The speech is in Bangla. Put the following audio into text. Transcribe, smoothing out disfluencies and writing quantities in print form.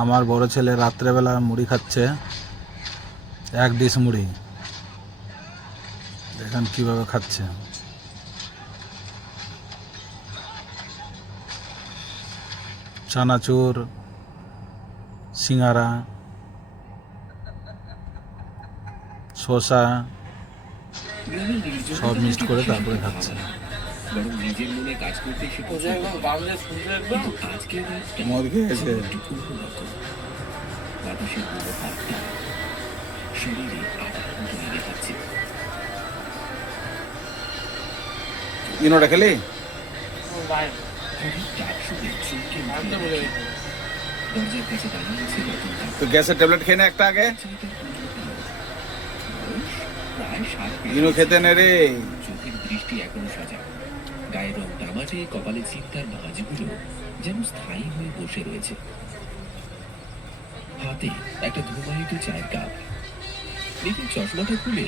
আমার বড় ছেলে রাত্রেবেলা মুড়ি খাচ্ছে, এক ডিশ মুড়ি। দেখেন কিভাবে খাচ্ছে। চানাচুর, সিঙ্গারা, শসা সব মিক্সড করে তারপরে খাচ্ছে। বরং নিজের মনে কাজ করতে মদ খেয়েছে। বাতাসের পুরো হাতটা শরীরে আটার মতো লেগে থাকছে। ইনোটা খেলি? দরজার কাছে দাঁড়িয়ে আছে তো গ্যাসের ট্যাবলেট খেয়ে নে একটা আগে। প্রায় 60 ইনো খেতে নে রে। চোখের দৃষ্টি এখনো সজাগ, গায়ের রং তামাটে, কপালে চিন্তার ভাঁজগুলো যেন স্থায়ী হয়ে বসে রয়েছে। হাতে একটা ধূমায়িত চায়ের কাপ। নিখিল চশমাটা খুলে